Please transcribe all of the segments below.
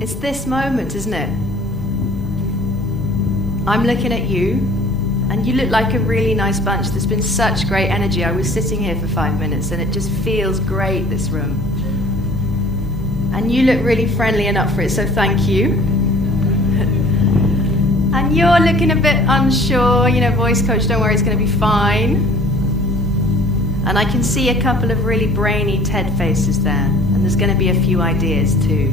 It's this moment, isn't it? I'm looking at you, and you look like a really nice bunch. There's been such great energy. I was sitting here for 5 minutes, and it just feels great, this room. And you look really friendly and up for it, so thank you. And you're looking a bit unsure, voice coach, don't worry, it's going to be fine. And I can see a couple of really brainy TED faces there, and there's going to be a few ideas too.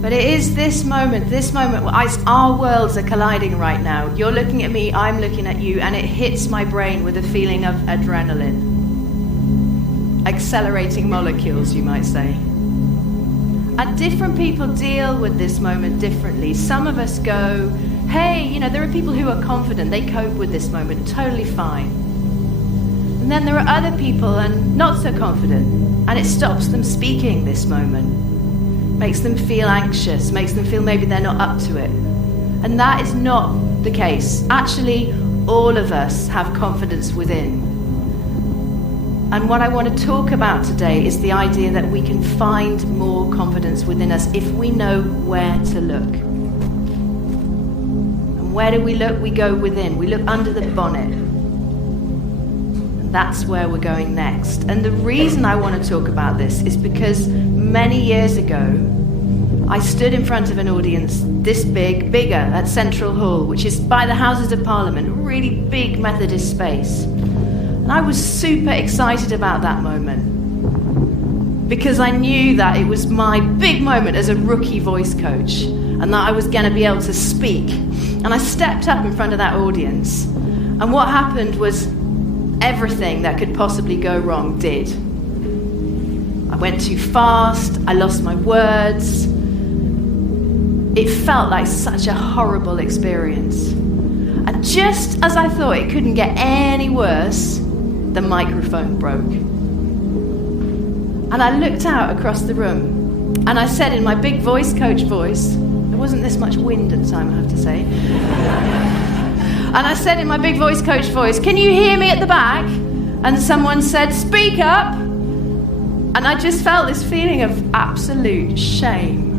But it is this moment where our worlds are colliding right now. You're looking at me, I'm looking at you, and it hits my brain with a feeling of adrenaline. Accelerating molecules, you might say. And different people deal with this moment differently. Some of us go, hey, there are people who are confident, they cope with this moment totally fine. And then there are other people and not so confident, and it stops them speaking this moment. Makes them feel anxious, makes them feel maybe they're not up to it. And that is not the case. Actually, all of us have confidence within. And what I want to talk about today is the idea that we can find more confidence within us if we know where to look. And where do we look? We go within. We look under the bonnet. And that's where we're going next. And the reason I want to talk about this is because many years ago, I stood in front of an audience this bigger at Central Hall, which is by the Houses of Parliament, a really big Methodist space. And I was super excited about that moment because I knew that it was my big moment as a rookie voice coach and that I was going to be able to speak. And I stepped up in front of that audience, and what happened was everything that could possibly go wrong did. I went too fast, I lost my words. It felt like such a horrible experience. And just as I thought it couldn't get any worse, the microphone broke. And I looked out across the room, and I said in my big voice coach voice, there wasn't this much wind at the time, I have to say. And I said in my big voice coach voice, can you hear me at the back? And someone said, speak up. And I just felt this feeling of absolute shame.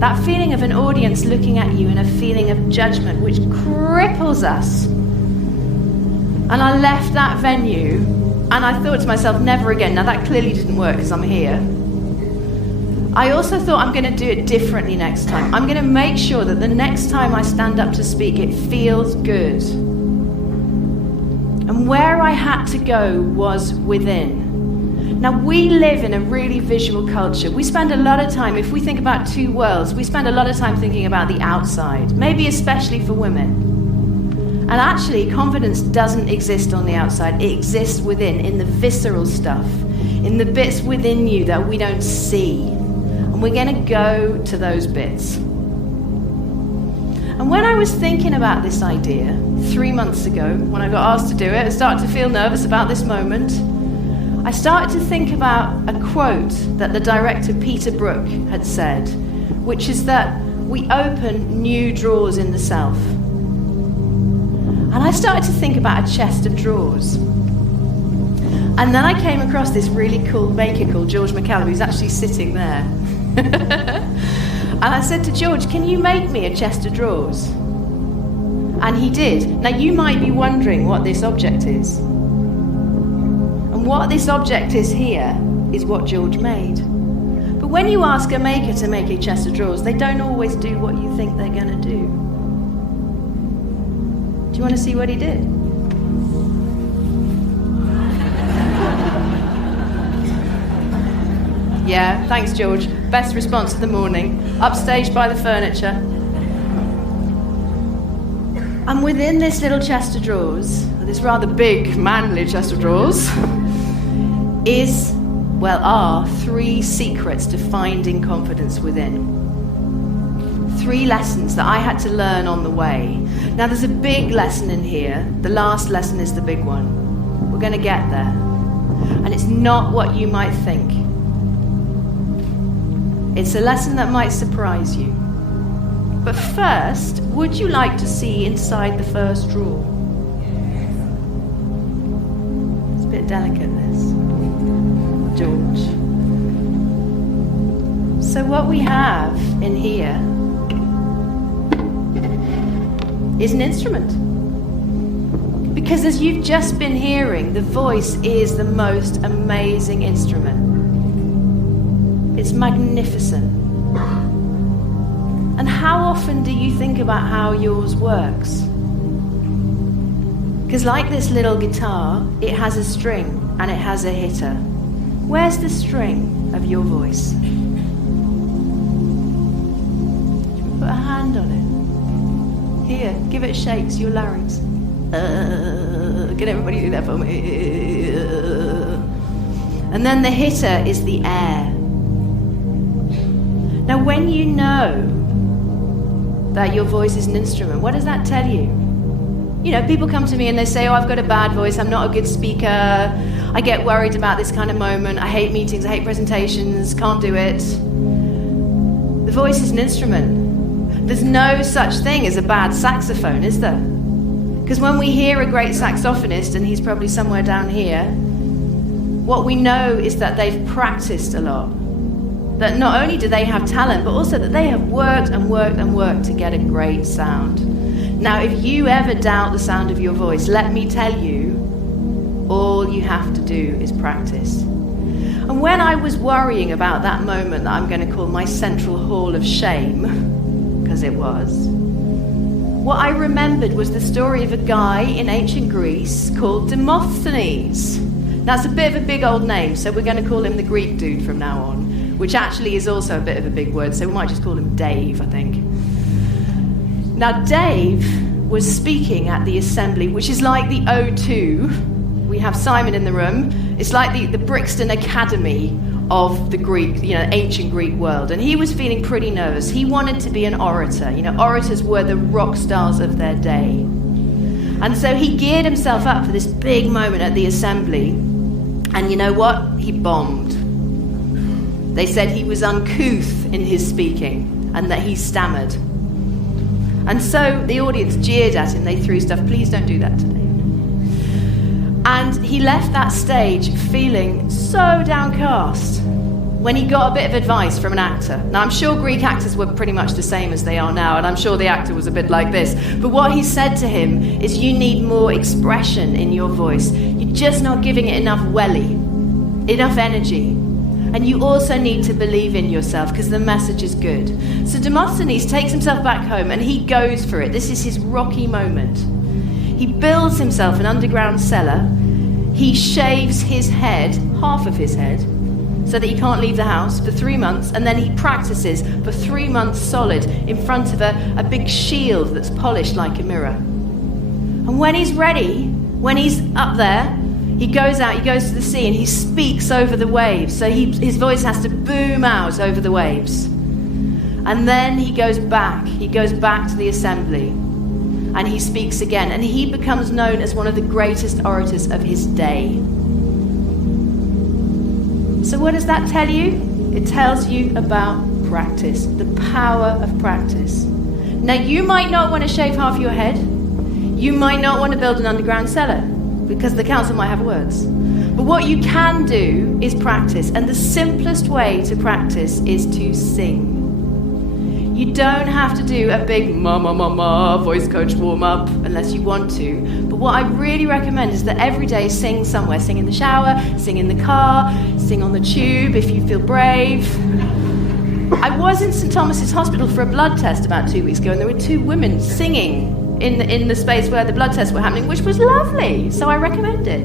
That feeling of an audience looking at you and a feeling of judgment which cripples us. And I left that venue and I thought to myself, never again. Now that clearly didn't work because I'm here. I also thought I'm going to do it differently next time. I'm going to make sure that the next time I stand up to speak, it feels good. And where I had to go was within. Now, we live in a really visual culture. We spend a lot of time, if we think about two worlds, we spend a lot of time thinking about the outside, maybe especially for women. And actually, confidence doesn't exist on the outside. It exists within, in the visceral stuff, in the bits within you that we don't see. And we're going to go to those bits. And when I was thinking about this idea 3 months ago, when I got asked to do it, I started to feel nervous about this moment. I started to think about a quote that the director Peter Brook had said, which is that we open new drawers in the self. And I started to think about a chest of drawers. And then I came across this really cool baker called George McCallum, who's actually sitting there. And I said to George, can you make me a chest of drawers? And he did. Now you might be wondering what this object is. And what this object is here is what George made. But when you ask a maker to make a chest of drawers, they don't always do what you think they're going to do. Do you want to see what he did? Yeah, thanks, George. Best response of the morning. Upstaged by the furniture. And within this little chest of drawers, this rather big, manly chest of drawers, are 3 secrets to finding confidence within. 3 lessons that I had to learn on the way. Now there's a big lesson in here. The last lesson is the big one. We're going to get there. And it's not what you might think. It's a lesson that might surprise you. But first, would you like to see inside the first drawer? It's a bit delicate, this. George. So what we have in here is an instrument. Because as you've just been hearing, the voice is the most amazing instrument. It's magnificent. And how often do you think about how yours works? Because like this little guitar, it has a string and it has a hitter. Where's the string of your voice? Put a hand on it. Here, give it a shake, so your larynx. Can everybody do that for me? And then the hitter is the air. Now when you know that your voice is an instrument, what does that tell you? You know, people come to me and they say, oh, I've got a bad voice, I'm not a good speaker, I get worried about this kind of moment, I hate meetings, I hate presentations, can't do it. The voice is an instrument. There's no such thing as a bad saxophone, is there? Because when we hear a great saxophonist, and he's probably somewhere down here, what we know is that they've practiced a lot. That not only do they have talent, but also that they have worked and worked and worked to get a great sound. Now, if you ever doubt the sound of your voice, let me tell you, all you have to do is practice. And when I was worrying about that moment that I'm going to call my central hall of shame, because it was, what I remembered was the story of a guy in ancient Greece called Demosthenes. That's a bit of a big old name, so we're going to call him the Greek dude from now on, which actually is also a bit of a big word, so we might just call him Dave, I think. Now, Dave was speaking at the assembly, which is like the O2. We have Simon in the room. It's like the Brixton Academy of the Greek, ancient Greek world. And he was feeling pretty nervous. He wanted to be an orator. Orators were the rock stars of their day. And so he geared himself up for this big moment at the assembly. And you know what? He bombed. They said he was uncouth in his speaking and that he stammered. And so the audience jeered at him. They threw stuff. Please don't do that today. And he left that stage feeling so downcast when he got a bit of advice from an actor. Now, I'm sure Greek actors were pretty much the same as they are now, and I'm sure the actor was a bit like this. But what he said to him is, you need more expression in your voice. You're just not giving it enough welly, enough energy. And you also need to believe in yourself because the message is good. So Demosthenes takes himself back home and he goes for it. This is his rocky moment. He builds himself an underground cellar. He shaves his head, half of his head, so that he can't leave the house for 3 months. And then he practices for 3 months solid in front of a big shield that's polished like a mirror. And when he's ready, when he's up there, he goes out, he goes to the sea, and he speaks over the waves. So his voice has to boom out over the waves. And then he goes back to the assembly, and he speaks again. And he becomes known as one of the greatest orators of his day. So what does that tell you? It tells you about practice, the power of practice. Now, you might not want to shave half your head. You might not want to build an underground cellar, because the council might have words. But what you can do is practice. And the simplest way to practice is to sing. You don't have to do a big voice coach warm-up unless you want to. But what I really recommend is that every day sing somewhere. Sing in the shower, sing in the car, sing on the tube if you feel brave. I was in St. Thomas's Hospital for a blood test about 2 weeks ago, and there were 2 women singing in the space where the blood tests were happening, which was lovely, so I recommend it.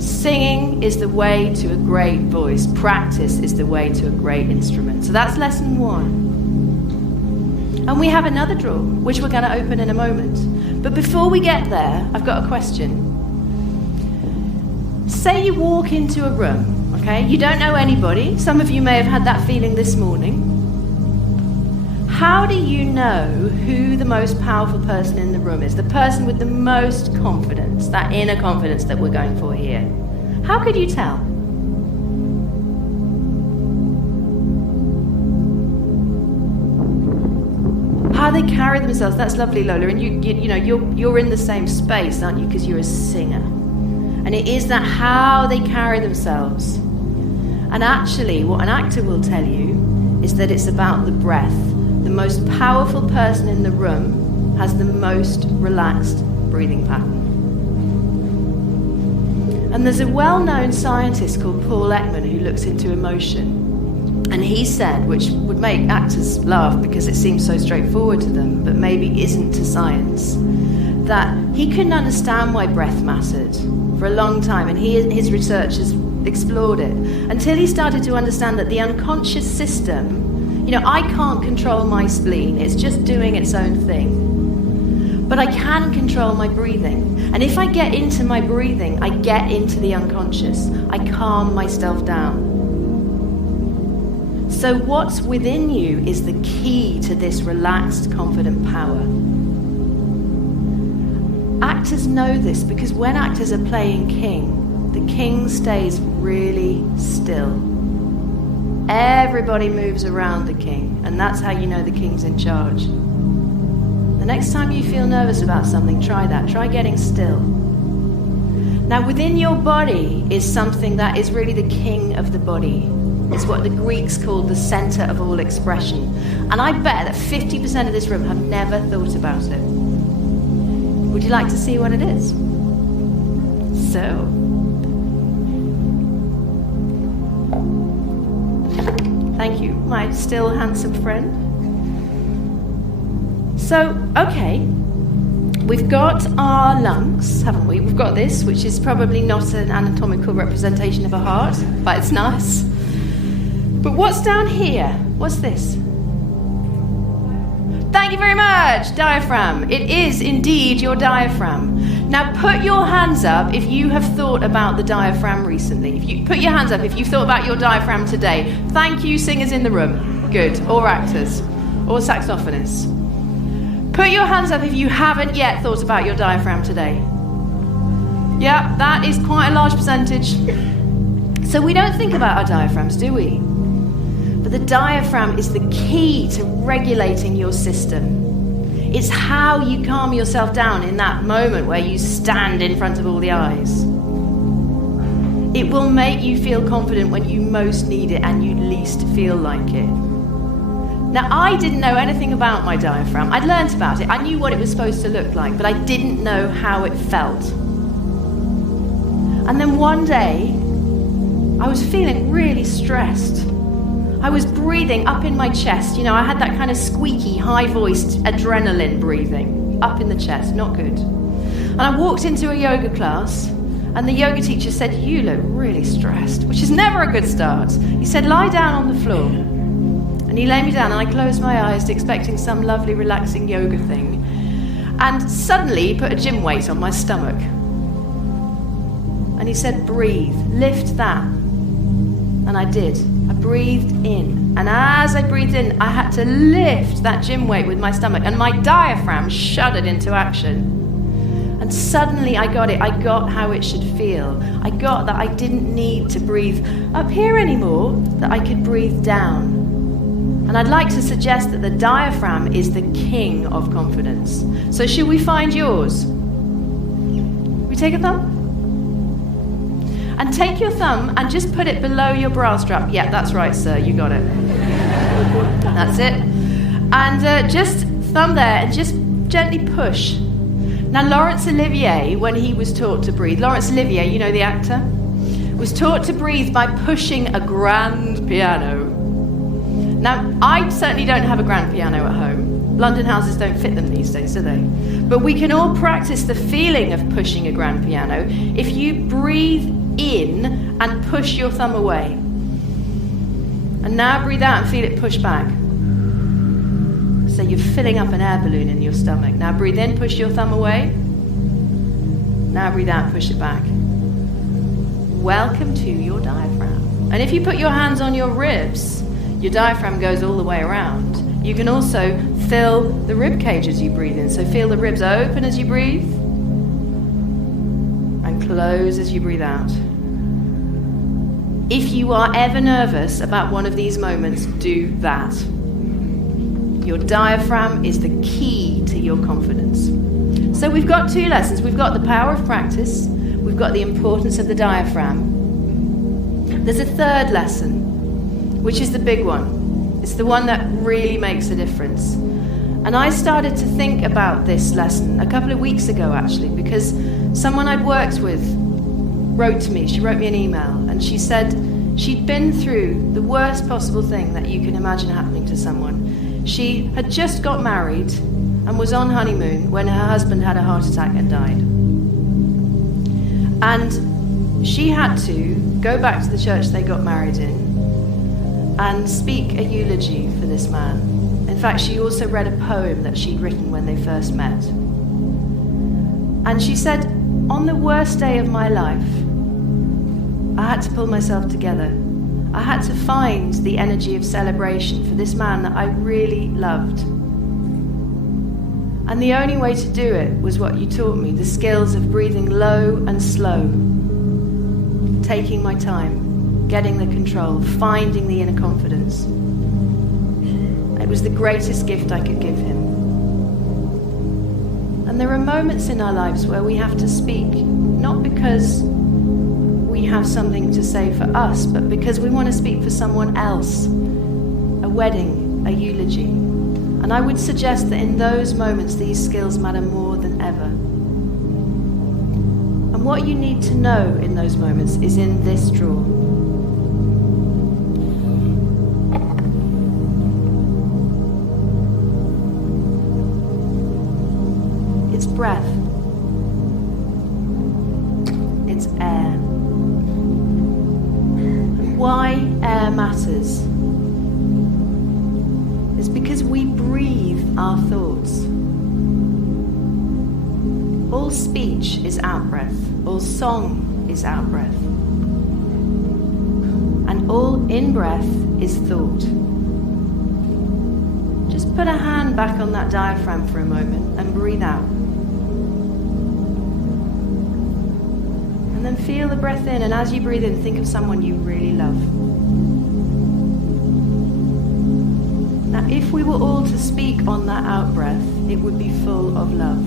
Singing is the way to a great voice. Practice is the way to a great instrument. So that's lesson 1. And we have another drawer, which we're going to open in a moment. But before we get there, I've got a question. Say you walk into a room, okay? You don't know anybody. Some of you may have had that feeling this morning. How do you know who the most powerful person in the room is? The person with the most confidence, that inner confidence that we're going for here. How could you tell? How they carry themselves. That's lovely, Lola. And you're in the same space, aren't you? Because you're a singer. And it is that how they carry themselves. And actually, what an actor will tell you is that it's about the breath. The most powerful person in the room has the most relaxed breathing pattern. And there's a well-known scientist called Paul Ekman who looks into emotion. And he said, which would make actors laugh because it seems so straightforward to them, but maybe isn't to science, that he couldn't understand why breath mattered for a long time, and he and his researchers explored it until he started to understand that the unconscious system, I can't control my spleen, it's just doing its own thing. But I can control my breathing. And if I get into my breathing, I get into the unconscious. I calm myself down. So what's within you is the key to this relaxed, confident power. Actors know this because when actors are playing king, the king stays really still. Everybody moves around the king, and that's how you know the king's in charge. The next time you feel nervous about something, try that. Try getting still. Now, within your body is something that is really the king of the body. It's what the Greeks called the center of all expression. And I bet that 50% of this room have never thought about it. Would you like to see what it is? So, thank you, my still handsome friend. So, okay, we've got our lungs, haven't we? We've got this, which is probably not an anatomical representation of a heart, but it's nice. But what's down here? What's this? Thank you very much, diaphragm. It is indeed your diaphragm. Now put your hands up if you have thought about the diaphragm recently. Put your hands up if you've thought about your diaphragm today. Thank you, singers in the room. Good. Or actors. Or saxophonists. Put your hands up if you haven't yet thought about your diaphragm today. Yeah, that is quite a large percentage. So we don't think about our diaphragms, do we? But the diaphragm is the key to regulating your system. It's how you calm yourself down in that moment where you stand in front of all the eyes. It will make you feel confident when you most need it and you least feel like it. Now, I didn't know anything about my diaphragm. I'd learnt about it. I knew what it was supposed to look like, but I didn't know how it felt. And then one day, I was feeling really stressed. I was breathing up in my chest. I had that kind of squeaky, high-voiced adrenaline breathing up in the chest. Not good. And I walked into a yoga class, and the yoga teacher said, "You look really stressed," which is never a good start. He said, "Lie down on the floor." And he laid me down, and I closed my eyes, expecting some lovely, relaxing yoga thing. And suddenly, he put a gym weight on my stomach. And he said, "Breathe, lift that." And I did. I breathed in. And as I breathed in, I had to lift that gym weight with my stomach. And my diaphragm shuddered into action. And suddenly I got it. I got how it should feel. I got that I didn't need to breathe up here anymore, that I could breathe down. And I'd like to suggest that the diaphragm is the king of confidence. So should we find yours? We take a thumb? And take your thumb and just put it below your bra strap. Yeah, that's right, sir, you got it. That's it. And just thumb there and just gently push. Now, Laurence Olivier, when he was taught to breathe, Laurence Olivier, you know the actor, was taught to breathe by pushing a grand piano. Now, I certainly don't have a grand piano at home. London houses don't fit them these days, do they? But we can all practice the feeling of pushing a grand piano if you breathe in and push your thumb away. And now breathe out and feel it push back. So you're filling up an air balloon in your stomach. Now breathe in, push your thumb away. Now breathe out, push it back. Welcome to your diaphragm. And if you put your hands on your ribs, your diaphragm goes all the way around. You can also fill the rib cage as you breathe in. So feel the ribs open as you breathe and close as you breathe out. If you are ever nervous about one of these moments, do that. Your diaphragm is the key to your confidence. So we've got two lessons. We've got the power of practice. We've got the importance of the diaphragm. There's a third lesson, which is the big one. It's the one that really makes a difference. And I started to think about this lesson a couple of weeks ago, actually, because someone I'd worked with wrote to me. She wrote me an email, and she said she'd been through the worst possible thing that you can imagine happening to someone. She had just got married and was on honeymoon when her husband had a heart attack and died. And she had to go back to the church they got married in and speak a eulogy for this man. In fact, she also read a poem that she'd written when they first met. And she said, on the worst day of my life, I had to pull myself together. I had to find the energy of celebration for this man that I really loved. And the only way to do it was what you taught me, the skills of breathing low and slow, taking my time, getting the control, finding the inner confidence. It was the greatest gift I could give him. And there are moments in our lives where we have to speak, not because we have something to say for us, but because we want to speak for someone else. A wedding, a eulogy. And I would suggest that in those moments, these skills matter more than ever. And what you need to know in those moments is in this drawer. It's breath. It's air. And why air matters is because we breathe our thoughts. All speech is out-breath. All song is out-breath. And all in-breath is thought. Just put a hand back on that diaphragm for a moment and breathe out. And then feel the breath in, and as you breathe in, think of someone you really love. Now, if we were all to speak on that out-breath, it would be full of love.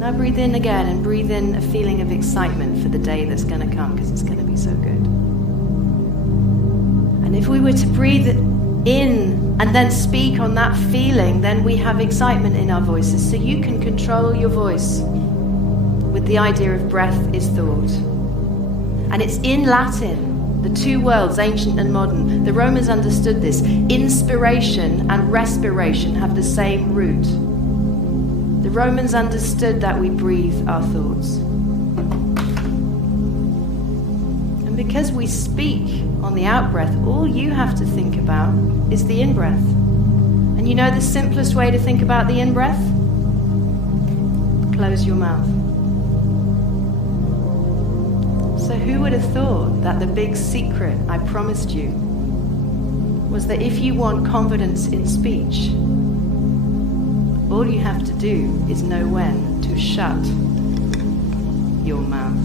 Now breathe in again, and breathe in a feeling of excitement for the day that's going to come, because it's going to be so good. And if we were to breathe in and then speak on that feeling, then we have excitement in our voices. So you can control your voice with the idea of breath is thought. And it's in Latin. The two worlds, ancient and modern, the Romans understood this. Inspiration and respiration have the same root. The Romans understood that we breathe our thoughts. And because we speak on the out-breath, all you have to think about is the in-breath. And you know the simplest way to think about the in-breath? Close your mouth. So who would have thought that the big secret I promised you was that if you want confidence in speech, all you have to do is know when to shut your mouth.